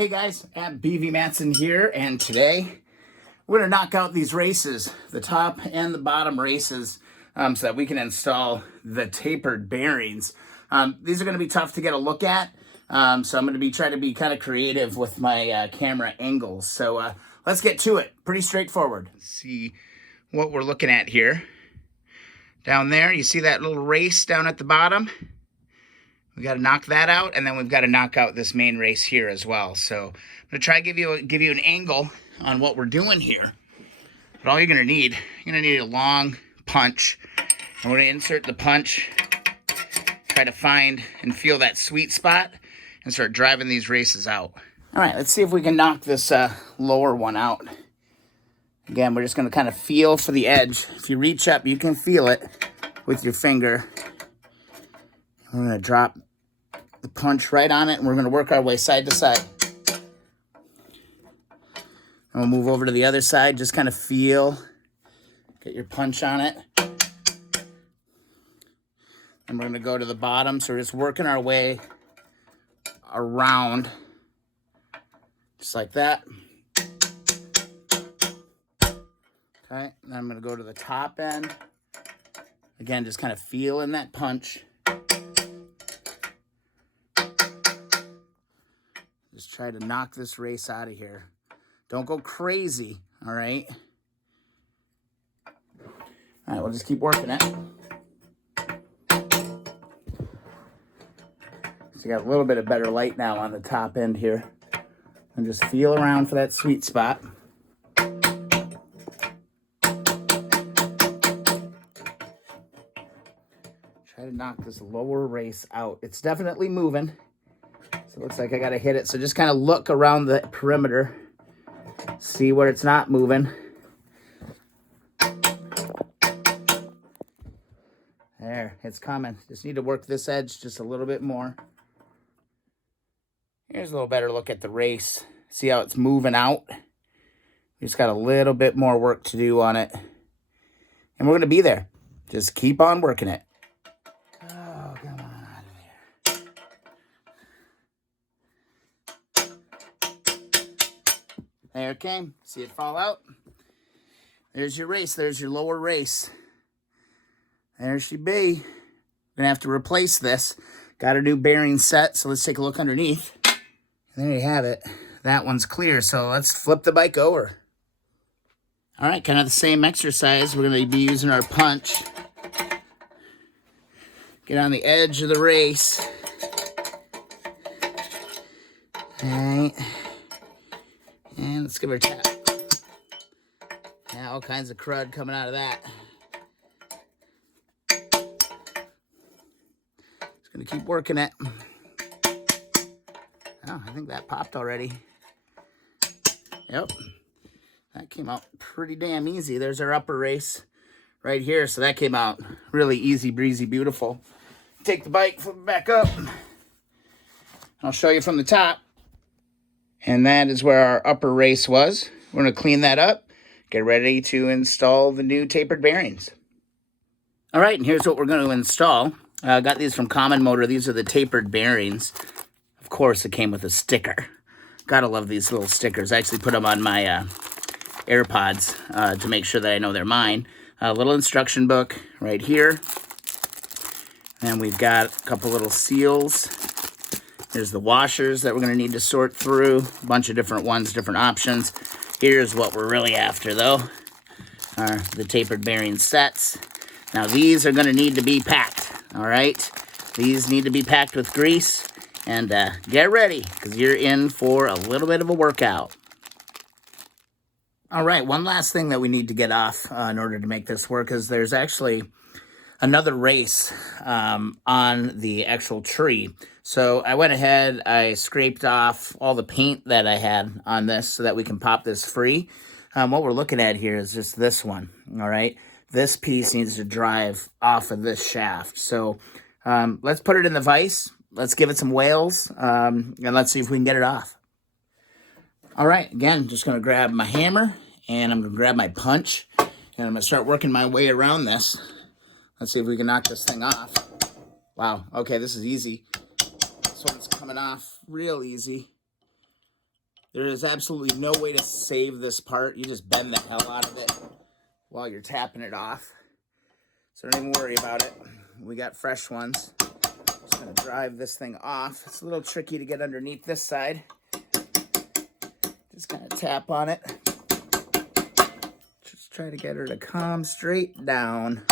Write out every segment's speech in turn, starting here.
Hey guys, BV Matson here, and today we're going to knock out these races, the top and the bottom races, so that we can install the tapered bearings. These are going to be tough to get a look at, so I'm going to be trying to be kind of creative with my camera angles. So let's get to it. Pretty straightforward. Let's see what we're looking at here. Down there, you see that little race down at the bottom? We got to knock that out, and then we've got to knock out this main race here as well. So I'm going to try to give you an angle on what we're doing here. But all you're going to need a long punch. And we're going to insert the punch, try to find and feel that sweet spot, and start driving these races out. All right, let's see if we can knock this lower one out. Again, we're just going to kind of feel for the edge. If you reach up, you can feel it with your finger. We're going to drop the punch right on it, and we're going to work our way side to side. And we'll move over to the other side, just kind of feel, get your punch on it. And we're going to go to the bottom, so we're just working our way around, just like that. Okay, and I'm going to go to the top end. Again, just kind of feeling that punch. Just try to knock this race out of here. Don't go crazy, all right? All right, we'll just keep working it. So you got a little bit of better light now on the top end here. And just feel around for that sweet spot. Try to knock this lower race out. It's definitely moving. So it looks like I got to hit it. So just kind of look around the perimeter. See where it's not moving. There, it's coming. Just need to work this edge just a little bit more. Here's a little better look at the race. See how it's moving out? We just got a little bit more work to do on it. And we're going to be there. Just keep on working it. Oh, come on. There it came. See it fall out? There's your race. There's your lower race. There she be. Gonna have to replace this. Got a new bearing set, so let's take a look underneath. And there you have it. That one's clear, so let's flip the bike over. All right, kind of the same exercise. We're gonna be using our punch. Get on the edge of the race. All right. And let's give her a tap. Yeah, all kinds of crud coming out of that. Just gonna keep working it. Oh, I think that popped already. Yep. That came out pretty damn easy. There's our upper race right here. So that came out really easy, breezy, beautiful. Take the bike, flip it back up. I'll show you from the top. And that is where our upper race was. We're going to clean that up, get ready to install the new tapered bearings. All right, and here's what we're going to install. I got these from Common Motor. These are the tapered bearings. Of course, it came with a sticker. Gotta love these little stickers. I actually put them on my AirPods to make sure that I know they're mine. A little instruction book right here. And we've got a couple little seals. There's the washers that we're going to need to sort through. A bunch of different ones, different options. Here's what we're really after, though. Are the tapered bearing sets. Now, these are going to need to be packed, all right? These need to be packed with grease. And get ready, because you're in for a little bit of a workout. All right, one last thing that we need to get off in order to make this work is there's actually another race on the actual tree. So I went ahead, I scraped off all the paint that I had on this so that we can pop this free. What we're looking at here is just this one, all right? This piece needs to drive off of this shaft. So let's put it in the vise. Let's give it some whales, and let's see if we can get it off. All right, again, just going to grab my hammer, and I'm going to grab my punch, and I'm going to start working my way around this. Let's see if we can knock this thing off. Wow, okay, this is easy. This one's coming off real easy. There is absolutely no way to save this part. You just bend the hell out of it while you're tapping it off. So don't even worry about it. We got fresh ones. Just gonna drive this thing off. It's a little tricky to get underneath this side. Just kind of tap on it. Just try to get her to come straight down.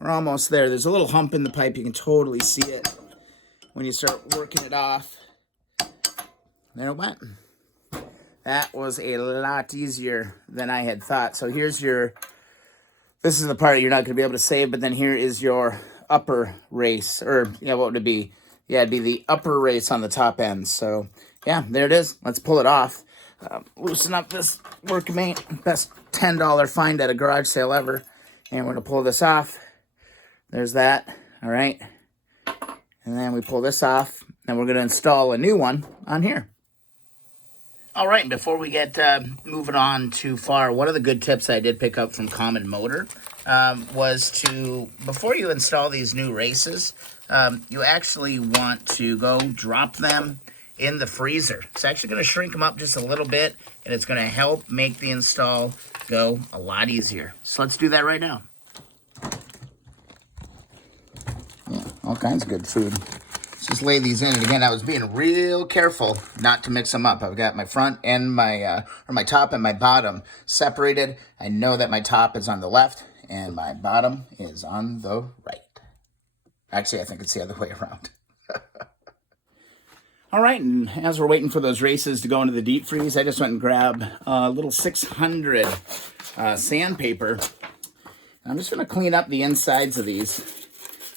We're almost there. There's a little hump in the pipe. You can totally see it when you start working it off. There it went. That was a lot easier than I had thought. So here's your, this is the part you're not going to be able to save, but then here is your upper race, or yeah, what would it be? Yeah, it'd be the upper race on the top end. So yeah, there it is. Let's pull it off. Loosen up this workmate. Best $10 find at a garage sale ever. And we're going to pull this off. There's that. All right. And then we pull this off. And we're going to install a new one on here. All right, and before we get moving on too far, one of the good tips I did pick up from Common Motor was to, before you install these new races, you actually want to go drop them in the freezer. It's actually going to shrink them up just a little bit, and it's going to help make the install go a lot easier. So let's do that right now. Yeah, all kinds of good food. Just lay these in, and again, I was being real careful not to mix them up. I've got my front and my top and my bottom separated. I know that my top is on the left and my bottom is on the right. Actually, I think it's the other way around. All right, and as we're waiting for those races to go into the deep freeze, I just went and grabbed a little 600 sandpaper. I'm just going to clean up the insides of these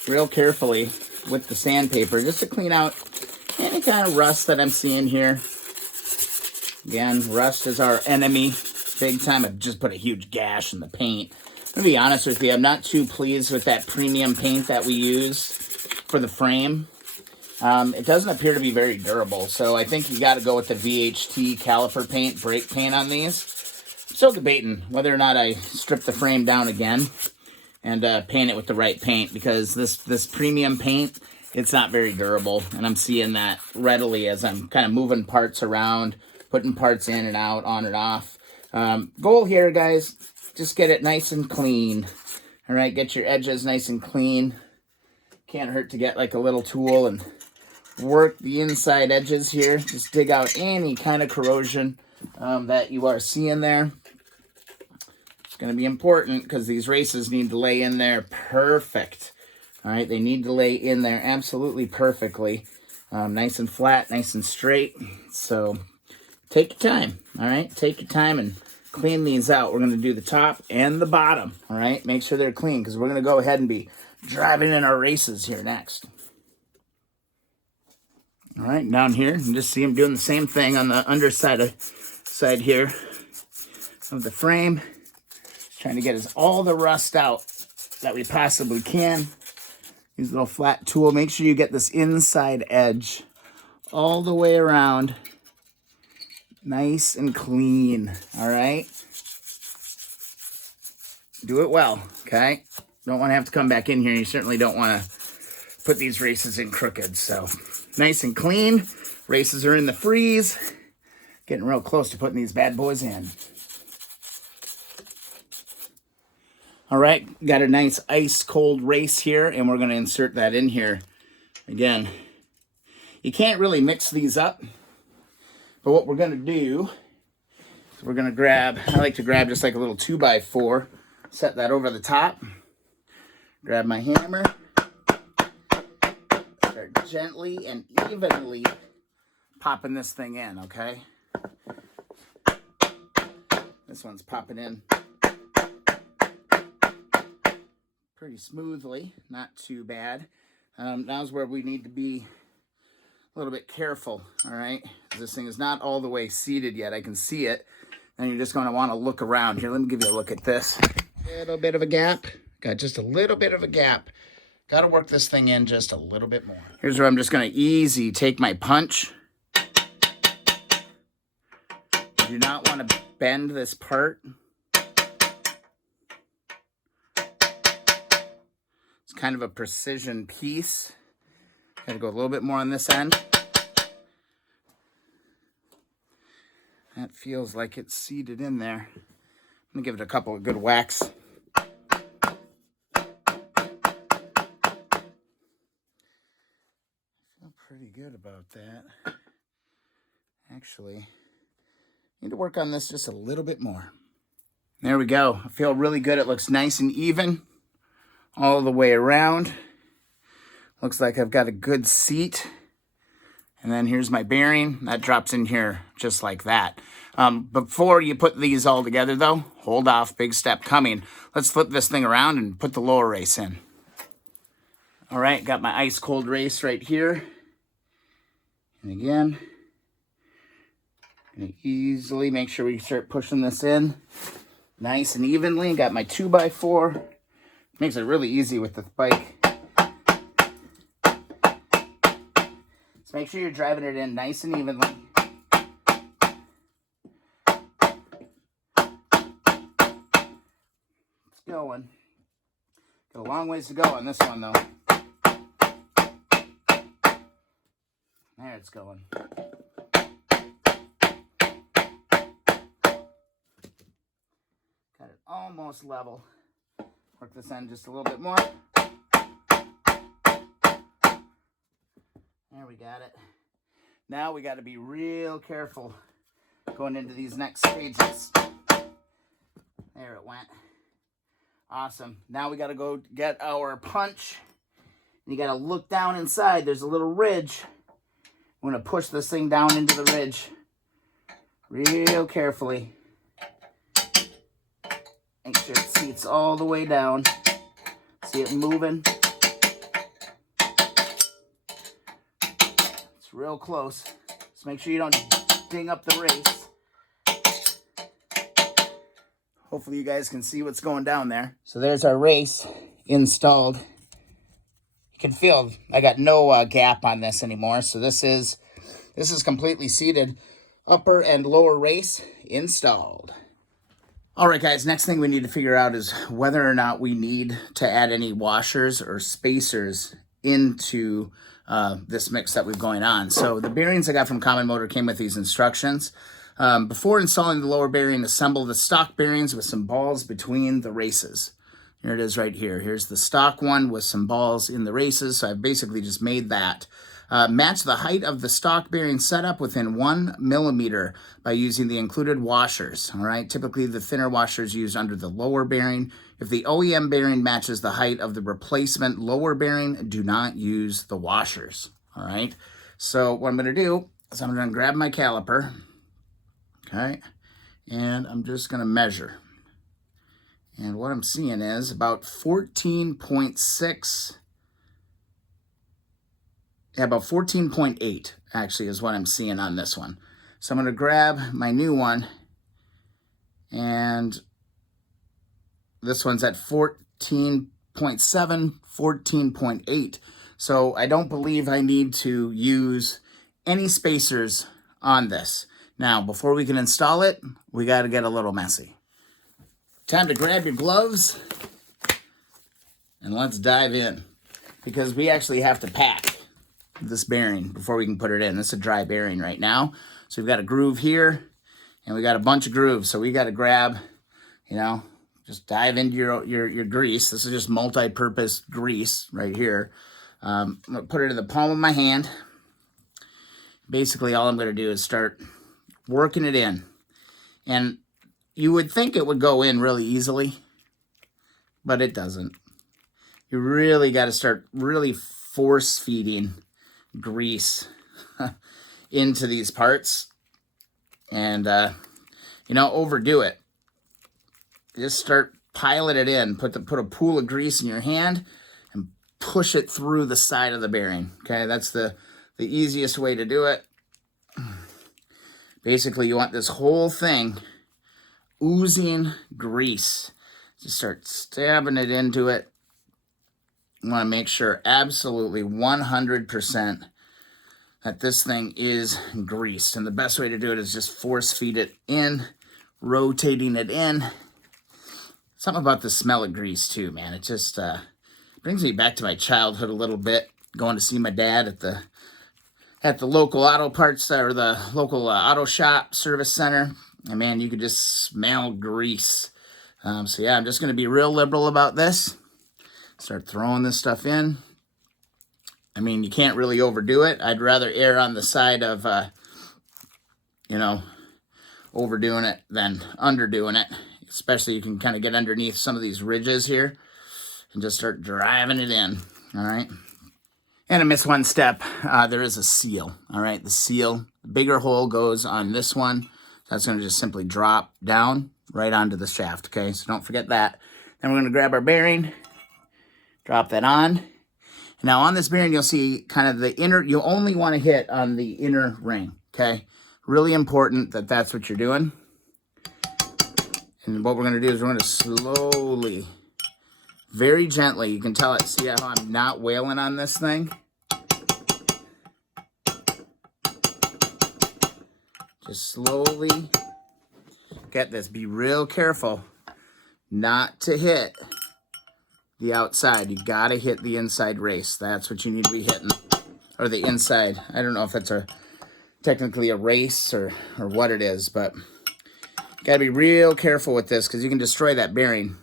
real carefully with the sandpaper, just to clean out any kind of rust that I'm seeing here. Again, rust is our enemy, big time. I've just put a huge gash in the paint. I'm gonna be honest with you, I'm not too pleased with that premium paint that we use for the frame. It doesn't appear to be very durable, so I think you got to go with the VHT caliper paint, brake paint on these. I'm still debating whether or not I strip the frame down again and paint it with the right paint, because this premium paint, it's not very durable, and I'm seeing that readily as I'm kind of moving parts around, putting parts in and out, on and off. Goal here, guys, just get it nice and clean. All right, get your edges nice and clean. Can't hurt to get like a little tool and work the inside edges here. Just dig out any kind of corrosion that you are seeing there. It's going to be important because these races need to lay in there perfect. All right, they need to lay in there absolutely perfectly. Nice and flat, nice and straight. So take your time, all right? Take your time and clean these out. We're going to do the top and the bottom, all right? Make sure they're clean, because we're going to go ahead and be driving in our races here next. All right, down here, you just see them doing the same thing on the underside side here of the frame. Trying to get us all the rust out that we possibly can. Use a little flat tool. Make sure you get this inside edge all the way around. Nice and clean, all right? Do it well, okay? Don't want to have to come back in here. You certainly don't want to put these races in crooked. So nice and clean. Races are in the freeze. Getting real close to putting these bad boys in. All right, got a nice ice cold race here, and we're going to insert that in here. Again, you can't really mix these up, but what we're going to do is we're going to grab, I like to grab just like a little 2x4, set that over the top, grab my hammer, start gently and evenly popping this thing in, okay? This one's popping in pretty smoothly, not too bad. Now's where we need to be a little bit careful, all right? This thing is not all the way seated yet. I can see it, and you're just going to want to look around. Here, let me give you a look at this. A little bit of a gap. Got just a little bit of a gap. Got to work this thing in just a little bit more. Here's where I'm just going to easy take my punch. You do not want to bend this part. Kind of a precision piece. Got to go a little bit more on this end. That feels like it's seated in there. I'm gonna give it a couple of good whacks. Feel pretty good about that. Actually, need to work on this just a little bit more. There we go. I feel really good. It looks nice and even all the way around. Looks like I've got a good seat. And then here's my bearing. That drops in here just like that. Before you put these all together though, hold off, big step coming. Let's flip this thing around and put the lower race in. All right, got my ice cold race right here. And again, gonna easily make sure we start pushing this in nice and evenly. Got my 2x4. Makes it really easy with the bike. So make sure you're driving it in nice and evenly. It's going. Got a long ways to go on this one though. There it's going. Got it almost level. Work this end just a little bit more. There we got it. Now we got to be real careful going into these next stages. There it went. Awesome. Now we got to go get our punch. You got to look down inside. There's a little ridge. I'm going to push this thing down into the ridge real carefully. Make sure it seats all the way down. See it moving? It's real close. Just make sure you don't ding up the race. Hopefully you guys can see what's going down there. So there's our race installed. You can feel I got no gap on this anymore. So this is completely seated. Upper and lower race installed. All right, guys, next thing we need to figure out is whether or not we need to add any washers or spacers into this mix that we've going on. So the bearings I got from Common Motor came with these instructions. Before installing the lower bearing, assemble the stock bearings with some balls between the races. Here it is right here. Here's the stock one with some balls in the races. So I've basically just made that. Match the height of the stock bearing setup within 1 millimeter by using the included washers. All right, typically the thinner washers used under the lower bearing. If the OEM bearing matches the height of the replacement lower bearing, do not use the washers. All right, so what I'm going to do is I'm going to grab my caliper, okay, and I'm just going to measure. And what I'm seeing is about 14.6. Yeah, about 14.8 actually is what I'm seeing on this one. So I'm going to grab my new one, and this one's at 14.7, 14.8. So I don't believe I need to use any spacers on this. Now, before we can install it, we got to get a little messy. Time to grab your gloves, and let's dive in, because we actually have to pack this bearing before we can put it in. This is a dry bearing right now. So we've got a groove here, and we got a bunch of grooves. So we got to grab, just dive into your grease. This is just multi-purpose grease right here. I'm going to put it in the palm of my hand. Basically, all I'm going to do is start working it in. And you would think it would go in really easily, but it doesn't. You really got to start really force feeding grease into these parts, and overdo it. Just start piling it in. Put a pool of grease in your hand and push it through the side of the bearing. Okay, that's the easiest way to do it. Basically, you want this whole thing oozing grease. Just start stabbing it into it. You want to make sure absolutely 100% that this thing is greased. And the best way to do it is just force feed it in, rotating it in. Something about the smell of grease too, man. It just brings me back to my childhood a little bit, going to see my dad at the local auto parts or the local auto shop service center. And man, you could just smell grease. So yeah, I'm just going to be real liberal about this. Start throwing this stuff in. I mean, you can't really overdo it. I'd rather err on the side of, you know, overdoing it than underdoing it. Especially you can kind of get underneath some of these ridges here and just start driving it in. All right. And I missed one step. There is a seal. All right. The seal, the bigger hole goes on this one. That's going to just simply drop down right onto the shaft. Okay. So don't forget that. Then we're going to grab our bearing, drop that on. Now on this bearing, you'll see kind of the inner, you'll only want to hit on the inner ring, okay? Really important that that's what you're doing. And what we're going to do is we're going to slowly, very gently, you can tell it, see how I'm not wailing on this thing? Just slowly get this. Be real careful not to hit the outside. You gotta hit the inside race. That's what you need to be hitting, or the inside. I don't know if that's technically a race or what it is, but you gotta be real careful with this because you can destroy that bearing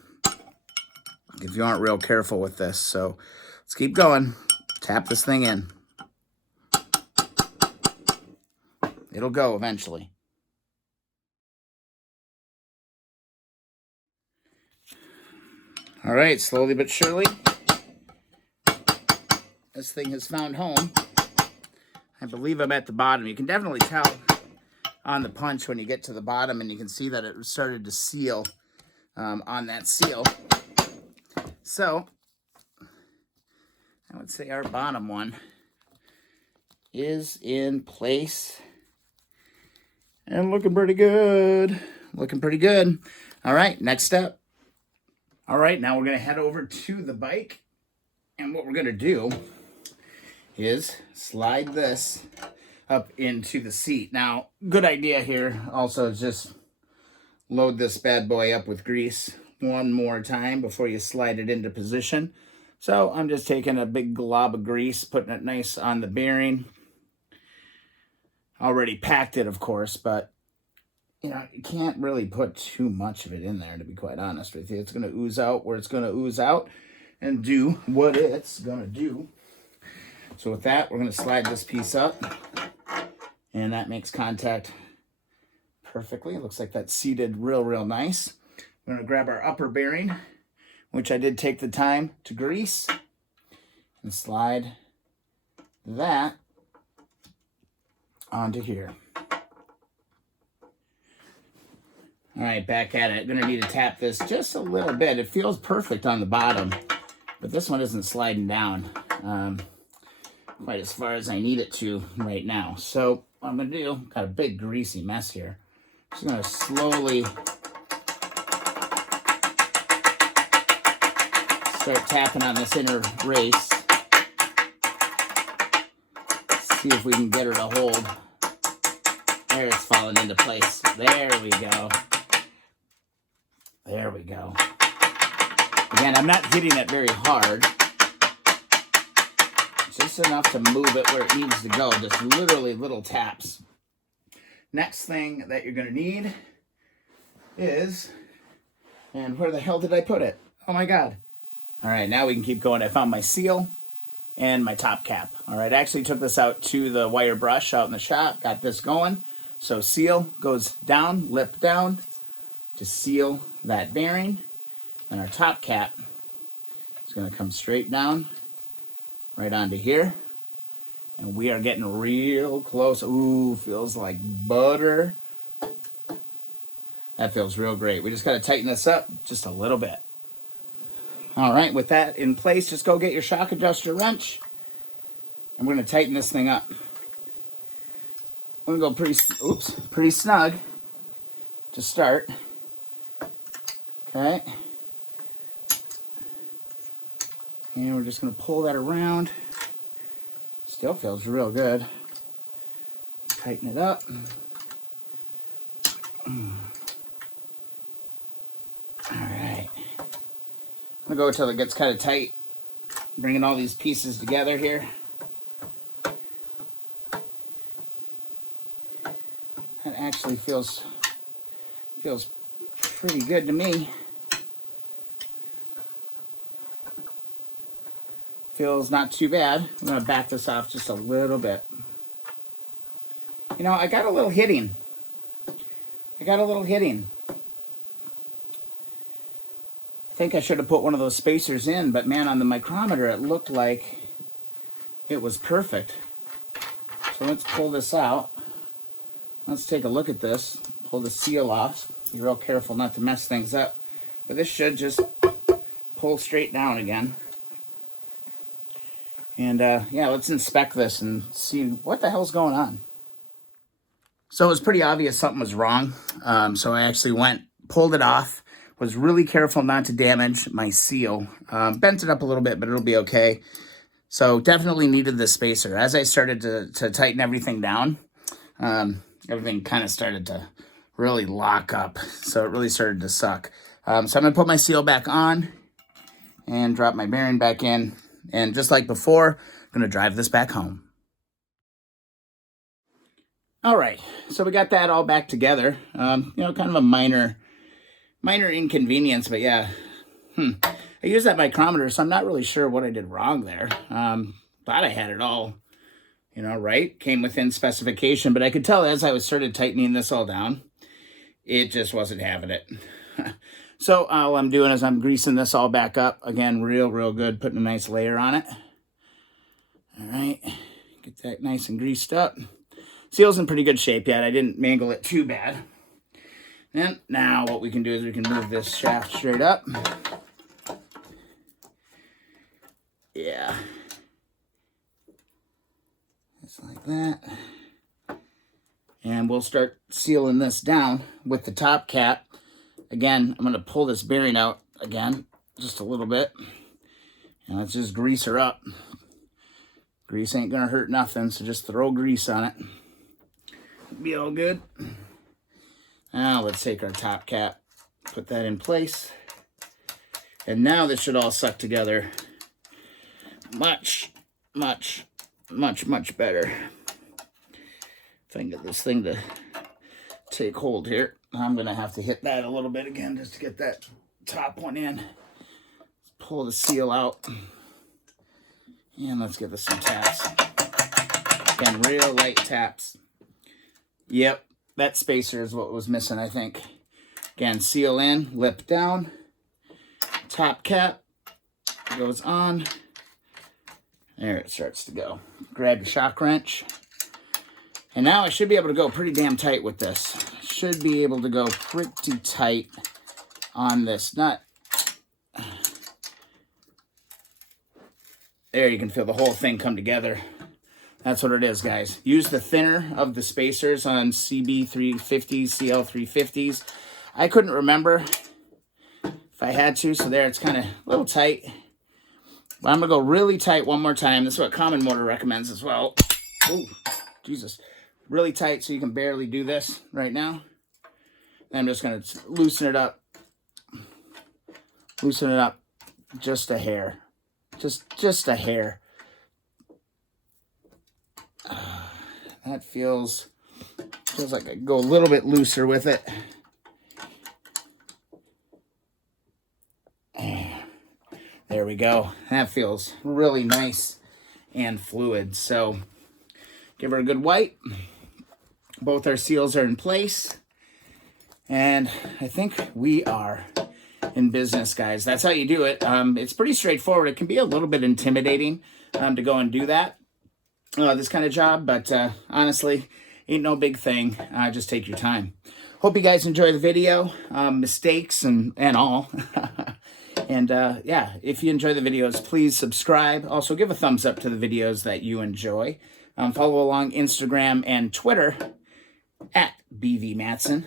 if you aren't real careful with this. So let's keep going. Tap this thing in. It'll go eventually. All right, slowly but surely, this thing has found home. I believe I'm at the bottom. You can definitely tell on the punch when you get to the bottom, and you can see that it started to seal on that seal. So I would say our bottom one is in place and looking pretty good. Looking pretty good. All right, next step. All right, now we're going to head over to the bike, and what we're going to do is slide this up into the seat. Now, good idea here also is just load this bad boy up with grease one more time before you slide it into position. So I'm just taking a big glob of grease, putting it nice on the bearing. Already packed it, of course, but you know, you can't really put too much of it in there, to be quite honest with you. It's going to ooze out where it's going to ooze out and do what it's going to do. So with that, we're going to slide this piece up, and that makes contact perfectly. It looks like that's seated real nice. We're going to grab our upper bearing, which I did take the time to grease, and slide that onto here. All right, back at it. Gonna need to tap this just a little bit. It feels perfect on the bottom, but this one isn't sliding down quite as far as I need it to right now. So what I'm gonna do, got a big greasy mess here. Just gonna slowly start tapping on this inner race. See if we can get her to hold. There, it's falling into place. There we go. There we go. Again, I'm not hitting it very hard. Just enough to move it where it needs to go. Just literally little taps. Next thing that you're going to need is, and where the hell did I put it? Oh my God. All right, now we can keep going. I found my seal and my top cap. All right, I actually took this out to the wire brush out in the shop. Got this going. So seal goes down, lip down to seal that bearing. And our top cap is going to come straight down right onto here. And we are getting real close. Ooh, feels like butter. That feels real great. We just got to tighten this up just a little bit. All right, with that in place, just go get your shock adjuster wrench. And we're going to tighten this thing up. I'm going to go pretty snug to start. Okay. And we're just going to pull that around. Still feels real good. Tighten it up. All right. I'm going to go until it gets kind of tight. Bringing all these pieces together here. actually feels pretty good to me. Feels not too bad. I'm going to back this off just a little bit. You know, I got a little hitting. I think I should have put one of those spacers in, but man, on the micrometer, it looked like it was perfect. So let's pull this out. Let's take a look at this. Pull the seal off. Be real careful not to mess things up. But this should just pull straight down again. And yeah, let's inspect this and see what the hell's going on. So it was pretty obvious something was wrong. So I actually pulled it off, was really careful not to damage my seal. Bent it up a little bit, but it'll be okay. So definitely needed the spacer. As I started to tighten everything down, everything kind of started to really lock up. So it really started to suck. So I'm going to put my seal back on and drop my bearing back in. And just like before, I'm going to drive this back home. All right, so we got that all back together. You know, kind of a minor inconvenience, but yeah. I used that micrometer, so I'm not really sure what I did wrong there. Thought I had it all, you know, right. Came within specification, but I could tell as I started tightening this all down, it just wasn't having it. So all I'm doing is I'm greasing this all back up. Again, real good, putting a nice layer on it. All right, get that nice and greased up. Seal's in pretty good shape yet. I didn't mangle it too bad. And now what we can do is we can move this shaft straight up. Yeah. Just like that. And we'll start sealing this down with the top cap. Again, I'm going to pull this bearing out again, just a little bit. And let's just grease her up. Grease ain't going to hurt nothing, so just throw grease on it. Be all good. Now let's take our top cap, put that in place. And now this should all suck together much better. If I can get this thing to take hold here. I'm going to have to hit that a little bit again just to get that top one in. Let's pull the seal out. And let's give this some taps. Again, real light taps. Yep, that spacer is what was missing, I think. Again, seal in, lip down. Top cap goes on. There it starts to go. Grab your shock wrench. And now I should be able to go pretty damn tight with this. Should be able to go pretty tight on this nut. There, you can feel the whole thing come together. That's what it is, guys. Use the thinner of the spacers on CB350s, CL350s. I couldn't remember if I had to, so there, it's kind of a little tight. But I'm going to go really tight one more time. This is what Common Motor recommends as well. Oh, Jesus. Really tight so you can barely do this right now. And I'm just going to loosen it up. Loosen it up just a hair. Just a hair. That feels like I go a little bit looser with it. There we go. That feels really nice and fluid. So give her a good wipe. Both our seals are in place. And I think we are in business, guys. That's how you do it. It's pretty straightforward. It can be a little bit intimidating to go and do that. This kind of job, but honestly, ain't no big thing. Just take your time. Hope you guys enjoy the video, mistakes and all. And yeah, if you enjoy the videos, please subscribe. Also, give a thumbs up to the videos that you enjoy. Follow along Instagram and Twitter at BV Matson.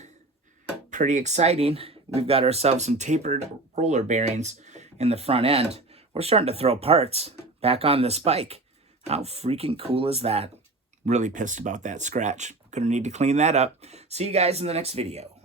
Pretty exciting. We've got ourselves some tapered roller bearings in the front end. We're starting to throw parts back on this bike. How freaking cool is that? Really pissed about that scratch. Gonna need to clean that up. See you guys in the next video.